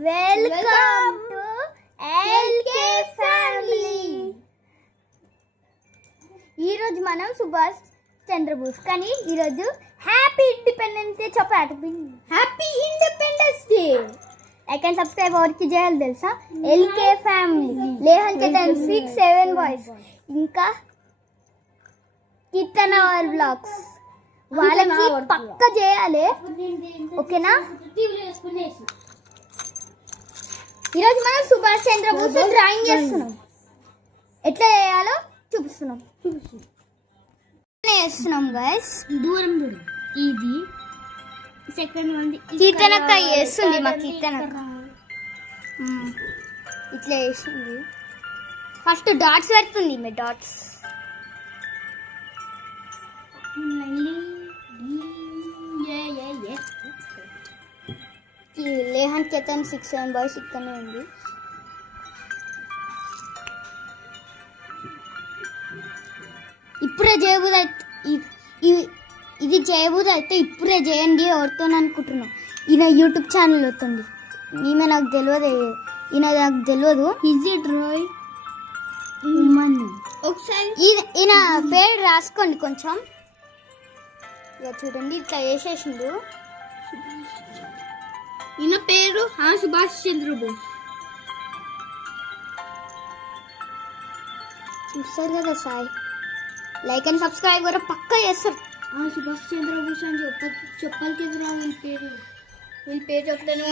Welcome to LK family. ఈరోజు మనం సుభాష్ చంద్రబోస్ కానీ ఈరోజు హ్యాపీ ఇండిపెండెన్స్ డే చెప్పాలి. Happy independence day. Like and subscribe ఎవరికి చేయాలి తెలుసా? ఎల్కే ఫ్యామిలీ, లేహన్ కేతన్ 6-7 బాయ్స్, ఇంకా కీర్తన బ్లాగ్స్ వాళ్ళకి పక్క చేయాలి, ఓకేనా? ఈరోజు మనం సుభాష్ చంద్రబోస్ డ్రాయింగ్ చేస్తున్నాం. ఎట్లా చేయాలో చూపిస్తున్నాం గైస్. దూరం ఇది సెకండ్ వన్ కీర్తనక్క వేస్తుంది. మా కీర్తనక్క ఇట్లా వేస్తుంది. ఫస్ట్ డాట్స్ పెడుతుంది. మీ డాట్స్ లేహన్ కేతన్ 6-7 బాయ్స్ ఇక్కడనే ఉంది. ఇప్పుడే చేయబోదు ఇది చేయబోదు అయితే ఇప్పుడే చేయండి. ఎవరితో అనుకుంటున్నాం? ఈయన యూట్యూబ్ ఛానల్ అవుతుంది. ఈమె నాకు తెలియదు, ఈయన నాకు తెలియదు. ఈజీ డ్రాయింగ్ ఒకసారి ఈయన పేరు రాసుకోండి కొంచెం. ఇక చూడండి ఇట్లా వేసేసిండు. ఈయన పేరు సుభాష్ చంద్రబోస్. చూస్తారు కదా సాయి. లైక్ అండ్ సబ్స్క్రైబ్ కూడా పక్కా చేస్తారు. సుభాష్ చంద్రబోస్ అని చెప్పాలి కదరా వీళ్ళ పేరు. చెప్తాను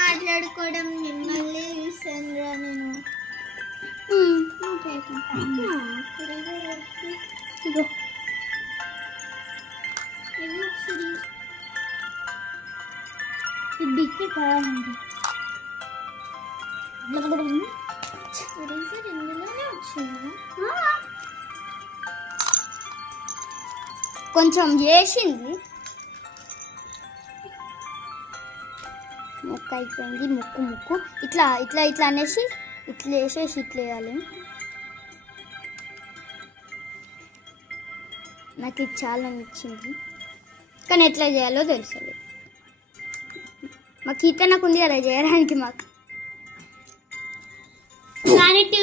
మాట్లాడుకోవడం మిమ్మల్ని చూస్తాను రా నేను. ఇగో బిక్కి కావాలండి. కొంచెం చేసింది. ముక్కు అయిపోయింది. ముక్కు ఇట్లా ఇట్లా ఇట్లా అనేసి ఇట్లా వేసేసి ఇట్లా వేయాలి. నాకు ఇది చాలా నచ్చింది కానీ ఎట్లా చేయాలో తెలుసు. మా కీర్తనకు ఉంది కదా చేయడానికి. మాకు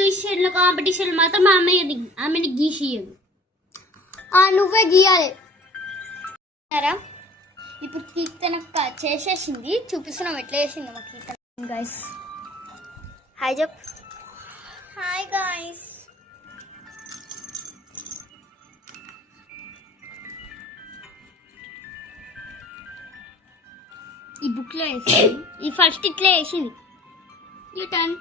విషయంలో కాంపిటీషన్ మాత్రం ఆమెని గీసియదు. నువ్వే గీయాలి. ఇప్పుడు కీర్తన చేసేసింది. చూపిస్తున్నాం ఎట్లా చేసింది మా కీర్తన. గైస్ హాయ్ చెప్. Hi guys. ఈ బుక్ లో వేసింది. ఈ ఫస్ట్ ఇట్లా వేసింది. You turn.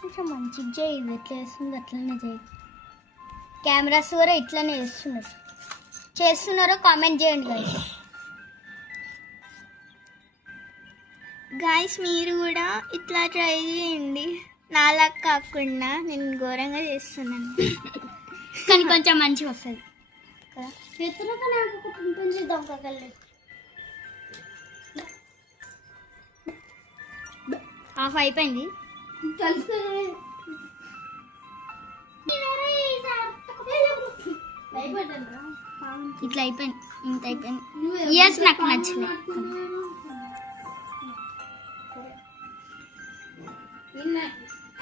కొంచెం మంచిగా చేయి. ఎట్లా వేస్తుంది అట్లనే చేయి. కెమెరాస్ కూడా ఇట్లనే చేస్తున్నారో కామెంట్ చేయండి గైస్. గాయస్ మీరు కూడా ఇట్లా ట్రై చేయండి. నాలా కాకుండా నేను ఘోరంగా చేస్తున్నాను కానీ కొంచెం మంచిగా వస్తుంది. చేతులతో నాకు ఒకటి ఉంటుంది దొంగకల్లి. హాఫ్ అయిపోయింది. ఇట్లా అయిపోయింది. ఇంత అయిపోయింది. ఇయర్స్ నాకు నచ్చలేదు.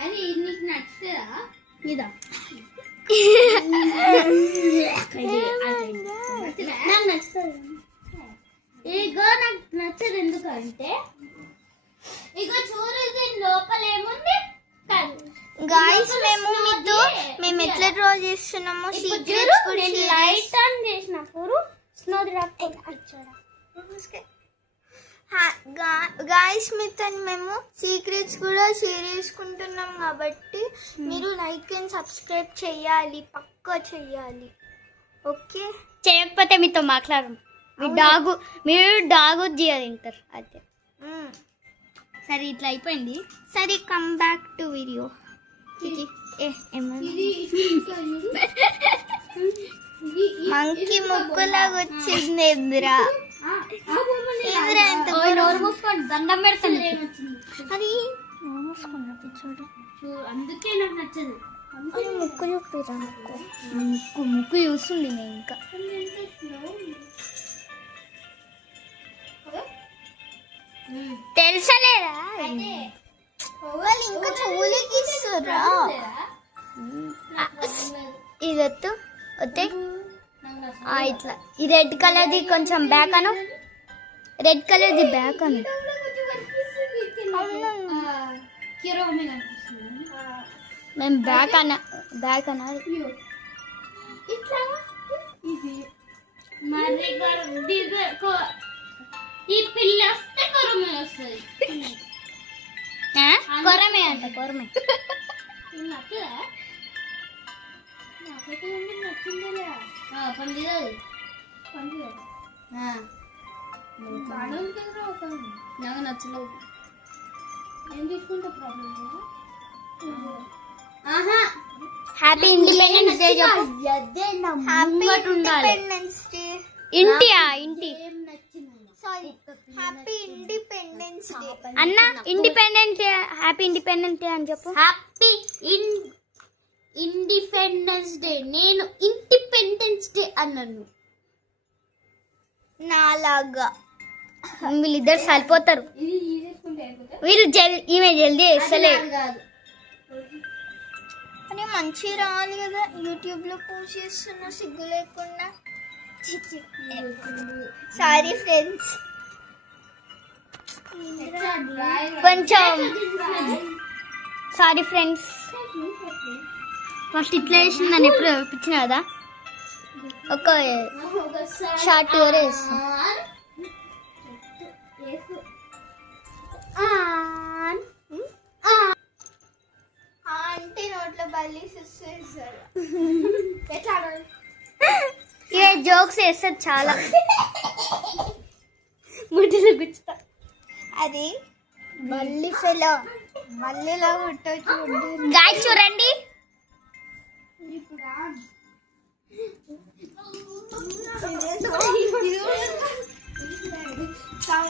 అది నీకు నచ్చుతుందా? ఇదా నాకు నచ్చుతుంది. ఇగో నాకు నచ్చదు. ఎందుకంటే ఇగో చూడు దీని లోపల ఏముంది. గాయస్ మేము ఎట్లా డ్రా చేస్తున్నామో సీక్రెట్స్ కూడా లైట్ ఆన్ చేసినప్పుడు స్నో డ్రాప్ గాయస్ మీతో మేము సీక్రెట్స్ కూడా షేర్ చేసుకుంటున్నాం కాబట్టి మీరు లైక్ అండ్ సబ్స్క్రైబ్ చేయాలి, పక్కా చేయాలి. ఓకే, చేయకపోతే మీతో మాట్లాడరు. మీరు డాగు తింటారు. అదే సరే ఇట్లా అయిపోయింది. సరే come back to video. Monkey ముక్కులాగా వచ్చింది. ఎదురా దండం పెడతాను. అది మూసుకున్నా పిచ్చోడు. అందుకే నాకు నచ్చదు. ముక్కు చూపిరా ముక్కు ముక్కు చూస్తుంది నేను ఇంకా తెలుసలేదా వాళ్ళు ఇంకా చెవులకి ఇస్తురా ఇది వద్దు వద్దే ఇట్లా ఈ రెడ్ కలర్ది కొంచెం బ్యాక్ అను రెడ్ కలర్ది బ్యాక్ అను మేము బ్యాక్ అనాలి ఈ పిల్ల వస్తే కొరమే వస్తుంది. కొరమే అంట కొరమే నచ్చదా? నాకైతే నచ్చిందే. పండుగ నాకు నచ్చలేదు. ఏం తీసుకుంటే ప్రాబ్లం హ్యాపీ ఇండిపెండెన్స్ డే చెప్పు హ్యాపీ ఉండాలి ఇండిపెండెన్స్ డే. ఇంటియా ఇంటి సారీ, హ్యాపీ ఇండిపెండెన్స్ డే. అన్న independence day happy independence day అని చెప్పు హ్యాపీ ఇండిపెండెన్స్ డే. నేను ఇండిపెండెన్స్ డే అన్నాను. నాలాగా వీళ్ళిద్దరు సరిపోతారు వీళ్ళు ఈమె జల్దీ వేస్తలే అని మంచి రావాలి కదా, యూట్యూబ్ లో పోస్ట్ చేస్తున్నా సిగ్గు లేకుండా. Sorry friends. కొంచెం సారీ ఫ్రెండ్స్ ఫస్ట్ ఇట్లా వేసింది నన్ను ఎప్పుడు చూపించిన కదా ఒక షార్ట్ వేస్తాం అంటే నోట్లో బల్లి చూస్తారు. ఇవే జోక్స్ వేస్తారు చాలా ముట్టిలో గుచ్చుతా అది బల్లి ఫెలో మళ్ళీలా పుట్టొచ్చు. గాయ చూడండి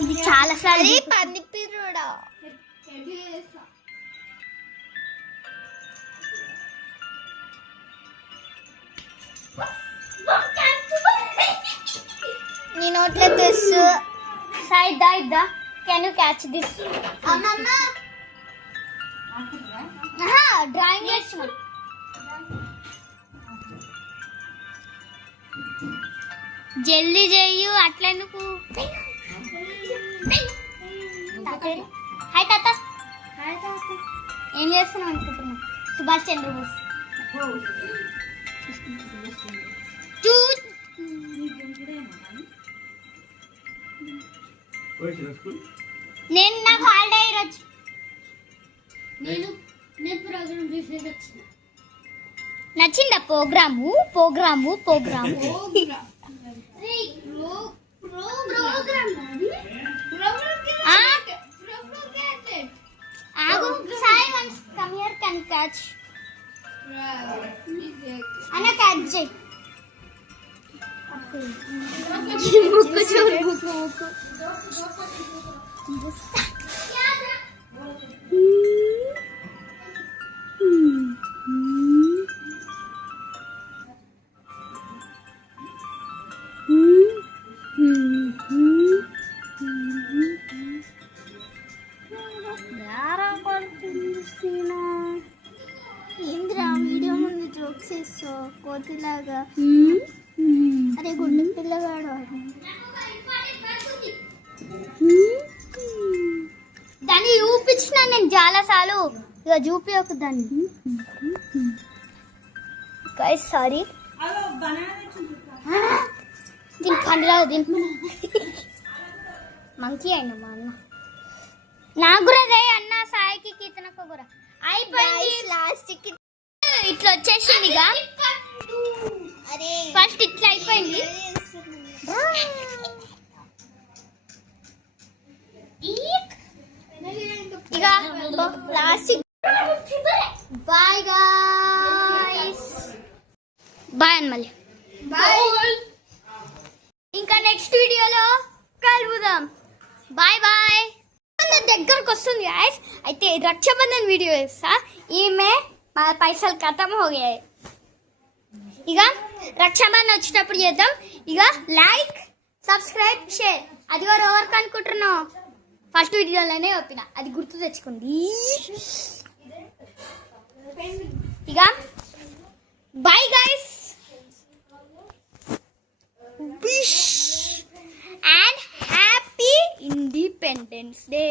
ఇది చాలా సార్లు పందిపిరుడా నీ నోట్లో తెస్సు. సాయి దా ఇద్దా can you catch this drawing చేస్తున్నా జల్దీ చెయ్యు అట్లెందుకు హాయ్ తాత ఏం చేస్తున్నావు అనుకుంటున్నా సుభాష్ చంద్రబోస్ నేను నాకు హాలిడే ఈరోజు నేను ప్రోగ్రామ్ చూసేది వచ్చిన. నచ్చిందా ప్రోగ్రాము ప్రోగ్రాము ప్రోగ్రాము ఆగు Sai once come here can catch అన్న క్యాచ్ చేయి ముక్కు చూడు ముక్కు ముక్కు ఏంద్రా వీడియో ముందు జోక్స్ వేస్తో కోతిలాగా. అరే గుండె పిల్లగాడు దాన్ని చూపించిన నేను చాలా సార్లు ఇక చూపి ఒక దాన్ని గైస్ సారీ దీని కండిలా దీని మంకీ అయినా మా అన్న నాకు కూడా అదే అన్న సాయికి కీర్తనకు కూడా అయిపోయింది లాస్ట్ కి. ఇట్లా వచ్చేసింది ఇక అరే ఫస్ట్ ఇట్లా అయిపోయింది ఇక ప్లాస్టిక్. బాయ్ గాయ్స్ బాయ్ అని మళ్ళీ ఇంకా నెక్స్ట్ వీడియోలో కలుద్దాం. Bye bye. దగ్గరకు వస్తుంది గాయస్. అయితే రక్షాబంధన్ వీడియో చేస్తా. ఈమె మా పైసలు ఖతం హోగాయి. ఇక రక్షాబంధన్ వచ్చేటప్పుడు చేద్దాం. ఇక లైక్ సబ్స్క్రైబ్ షేర్. అది కూడా ఎవరికి అనుకుంటున్నావు? ఫస్ట్ వీడియోలోనే చెప్పిన, అది గుర్తు తెచ్చుకుంది. ఇక bye guys, wish and happy independence day.